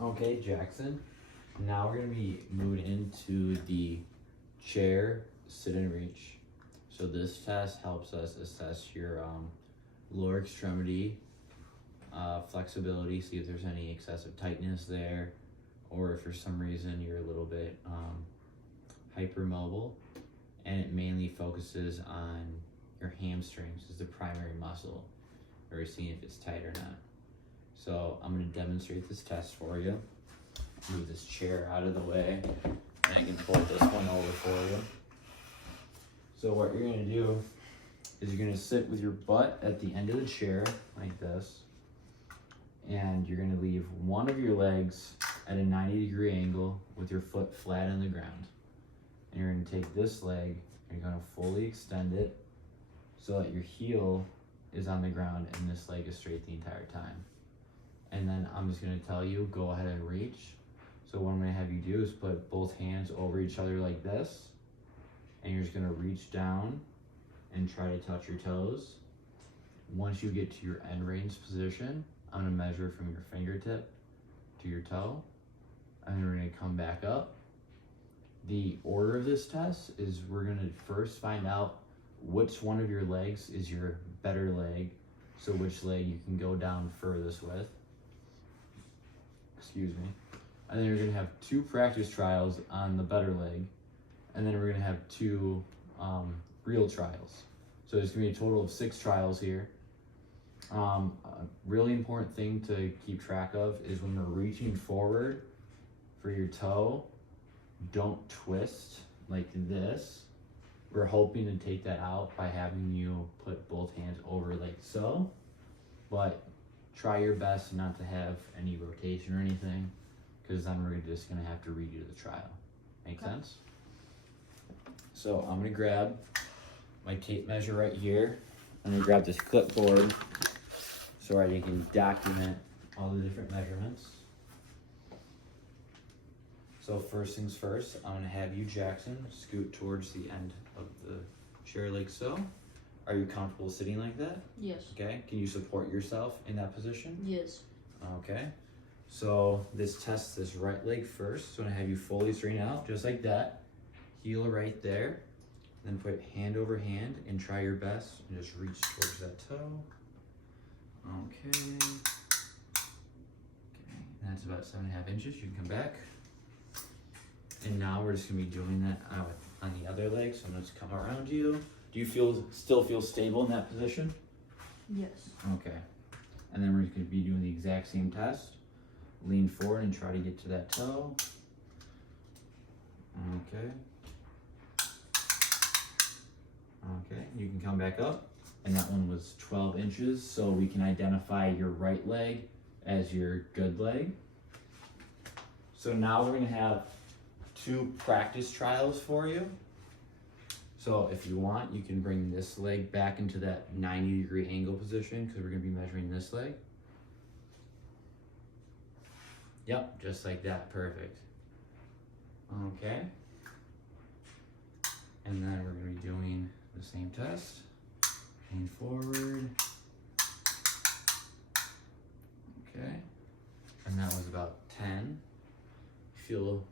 Okay, Jackson. Now we're gonna be moving into the chair sit and reach. So this test helps us assess your lower extremity flexibility, see if there's any excessive tightness there, or if for some reason you're a little bit hypermobile. And it mainly focuses on your hamstrings as the primary muscle, or seeing if it's tight or not. So I'm going to demonstrate this test for you. Move this chair out of the way, and I can pull this one over for you. So what you're going to do is you're going to sit with your butt at the end of the chair like this, and you're going to leave one of your legs at a 90-degree angle with your foot flat on the ground. And you're going to take this leg and you're going to fully extend it so that your heel is on the ground and this leg is straight the entire time. And then I'm just going to tell you, go ahead and reach. So what I'm going to have you do is put both hands over each other like this, and you're just going to reach down and try to touch your toes. Once you get to your end range position, I'm going to measure from your fingertip to your toe, and then we're going to come back up. The order of this test is we're going to first find out which one of your legs is your better leg, so which leg you can go down furthest with. Excuse me. And then you're going to have 2 practice trials on the better leg, and then we're going to have 2 real trials. So there's going to be a total of 6 trials here. A really important thing to keep track of is when we're reaching forward for your toe, don't twist like this. We're hoping to take that out by having you put both hands over like so, but try your best not to have any rotation or anything, because then we're just gonna have to redo the trial. Make sense? So I'm gonna grab my tape measure right here. I'm gonna grab this clipboard so I can document all the different measurements. So first things first, I'm gonna have you, Jackson, scoot towards the end of the chair like so. Are you comfortable sitting like that? Yes. Okay, can you support yourself in that position? Yes. Okay, so this tests this right leg first. So I'm gonna have you fully straighten out, just like that. Heel right there. Then put hand over hand and try your best and just reach towards that toe. Okay. Okay, that's about 7.5 inches. You can come back. And now we're just gonna be doing that on the other leg. So I'm gonna just come around you. Do you still feel stable in that position? Yes. Okay. And then we're gonna be doing the exact same test. Lean forward and try to get to that toe. Okay. Okay, you can come back up. And that one was 12 inches. So we can identify your right leg as your good leg. So now we're gonna have 2 practice trials for you. So if you want, you can bring this leg back into that 90-degree angle position, because we're gonna be measuring this leg. Yep, just like that, perfect. Okay. And then we're gonna be doing the same test. Lean forward. Okay. And that was about 10. Still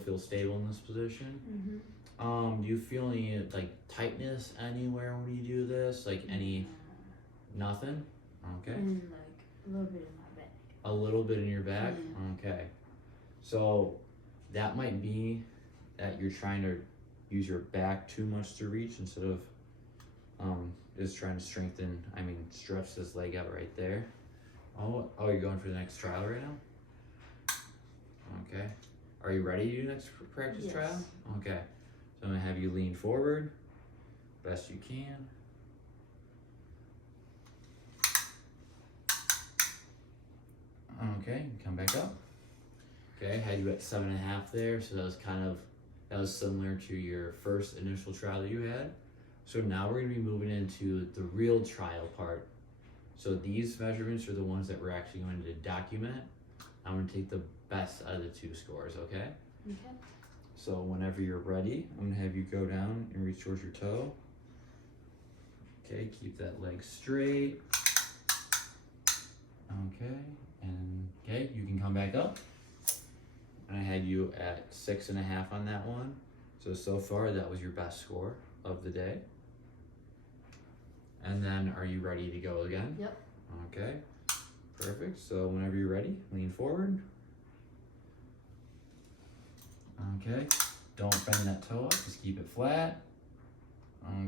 feel stable in this position? Mm-hmm. Do you feel any like tightness anywhere when you do this? Like any, nothing? Okay. And like a little bit in my back. A little bit in your back? Yeah. Okay. So that might be that you're trying to use your back too much to reach instead of just trying to stretch this leg out right there. Oh, you're going for the next trial right now? Okay. Are you ready to do the next practice trial? Okay. So I'm gonna have you lean forward, best you can. Okay, come back up. Okay, had you at 7.5 there, so that was similar to your first initial trial that you had. So now we're gonna be moving into the real trial part. So these measurements are the ones that we're actually going to document. I'm gonna take the best out of the 2 scores, okay? Okay. So whenever you're ready, I'm gonna have you go down and reach towards your toe. Okay, keep that leg straight. Okay, and okay, you can come back up. and I had you at 6.5 on that one. So far that was your best score of the day. And then are you ready to go again? Yep. Okay, perfect. So whenever you're ready, lean forward. Okay, don't bend that toe up, just keep it flat.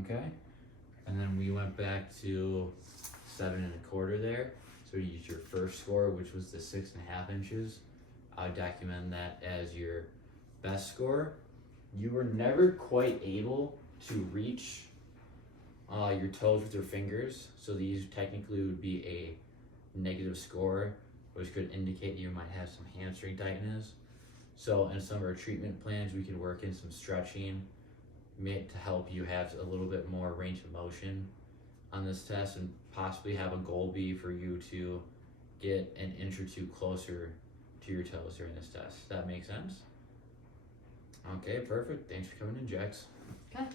Okay, and then we went back to 7.25 there. So you used your first score, which was the 6.5 inches. I would document that as your best score. You were never quite able to reach your toes with your fingers, so these technically would be a negative score, which could indicate you might have some hamstring tightness. So in some of our treatment plans, we could work in some stretching to help you have a little bit more range of motion on this test, and possibly have a goal be for you to get an inch or two closer to your toes during this test. Does that make sense? Okay, perfect. Thanks for coming in, Jax. Okay.